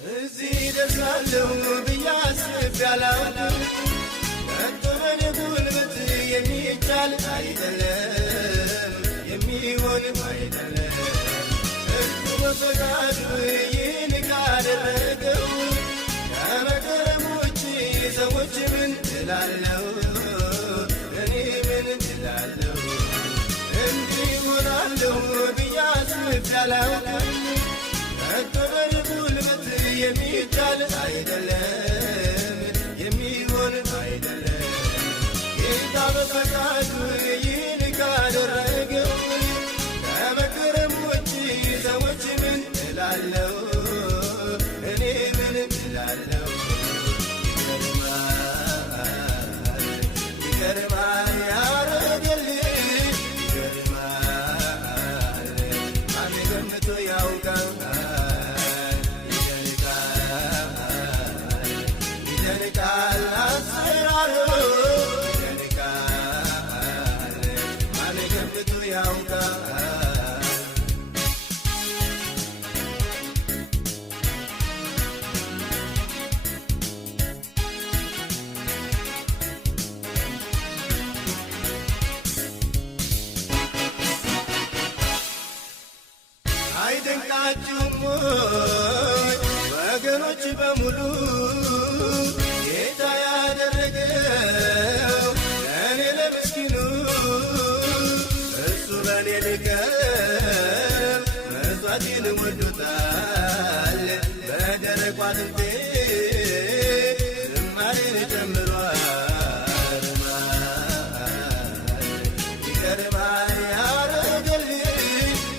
እዚህ ደርሳለሁ ብዬ አስቤ አላውቅም። ከቶ በኔ ጉልበት የሚቻል አይደለም፣ የሚሆንም አይደለም። እርሱ በፈቃዱ ይህን ካደረገው ከመገረም ውጭ ሰዎች ምን እላለሁ? እኔ ምን እላለሁ? እንዲህ እሆናለሁ ብዬ አስቤ አላውቅም። ከቶ በኔ ጉልበት የሚቻል አይደለም፣ የሚሆን አይደለም። ጌታ በፈቃዱ ይህን ካደረገው ከመገረም ውጭ ሰዎች ምን እላለሁ? እኔ ምን እላለሁ? ይገርማል ያረገልኝ፣ ይገርማል ማን ገምቶ ያውቃል? ይደንቃል አሰራሩ፣ ይደንቃል ማን ገምቶ ያውቃል? አይደንቃችሁም ወይ ወገኖች በሙሉ ጌታ ያደረገው ለእኔ ለምስኪኑ? እሱ በእኔ ሊቀርብ መሥዋዕቴን ወዶታል። በደረቁ አጥንቴ ዝማሬን ጨምሯል። ይገርማል ያረገልኝ፣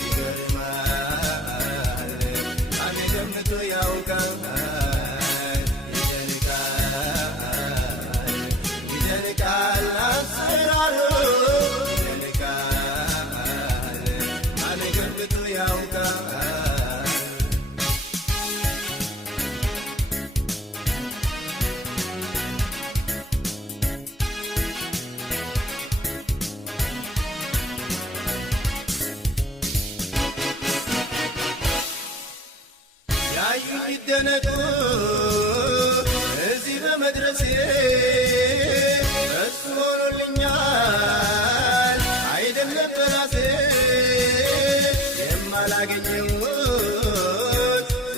ይገርማል ማን ገምቶ ያውቃል? ይደንቃል አሰራሩ፣ ይደንቃል ማን ገምቶ ያውቃል? ያዩት ይደነቁ እዚህ በመድረሴ፣ እሱ ሆኖልኛል አይደለም በራሴ። የማላገኘውን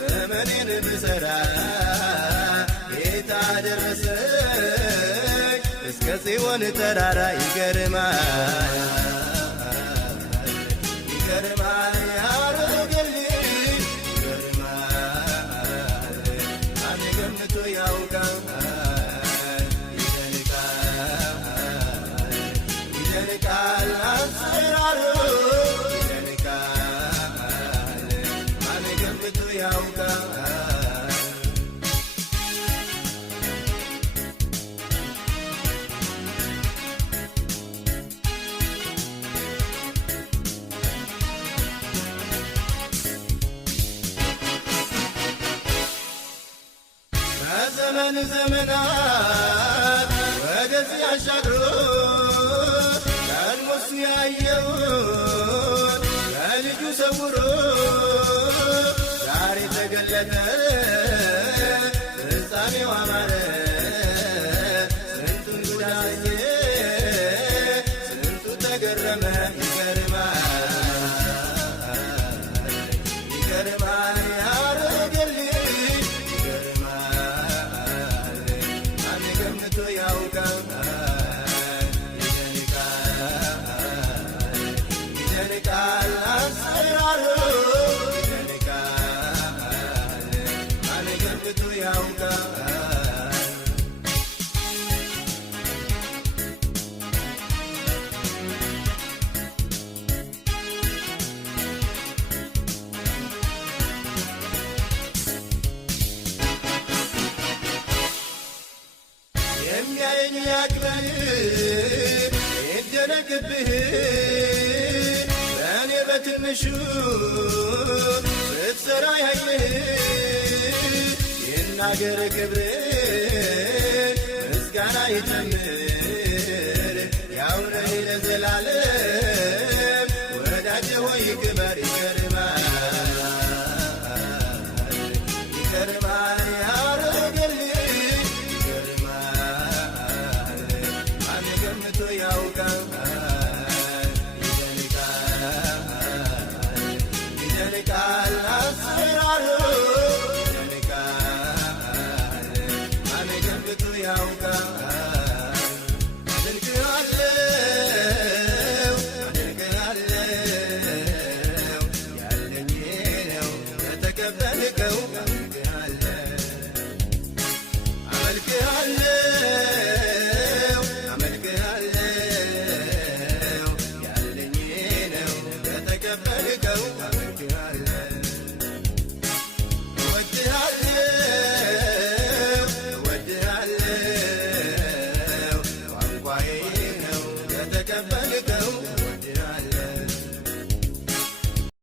ዘመኔን ብሠራ ጌታ ደረሰኝ እስከ ጽዮን ተራራ። ይገርማል ይገርማል ያረገልኝ፣ ይገርማል ማን ገምቶ ያውቃል? ይደንቃል አሰራሩ፣ ይደንቃል ማን ገምቶ ያውቃል? በዘመን ዘመናት ወደዚህ አሻግሮ ቀድሞ እሱ ያየውን ከልጁ ሰውሮ ዛሬ ተገለጠ ፍጻሜው አማረ። ስንቱን ጉድ አየ፣ ስንቱ ተገረመ። ይገርማል ይገርማል ያረገልኝ፣ ይገርማል ማን ገምቶ ያውቃል? ይደንቃል አሰራሩ፣ ይደንቃል ማን ገምቶ ያውቃል? የሚያየኝ ያክብር ይደነቅብህ፣ በእኔ በትንሹ ስትሠራ ያየህ። ይናገር ክብርን ምስጋና ይጨምር፣ ያው ነህ ለዘላለም ወዳጄ ሆይ ክበር። ይገርማል ይገርማል የፈለገው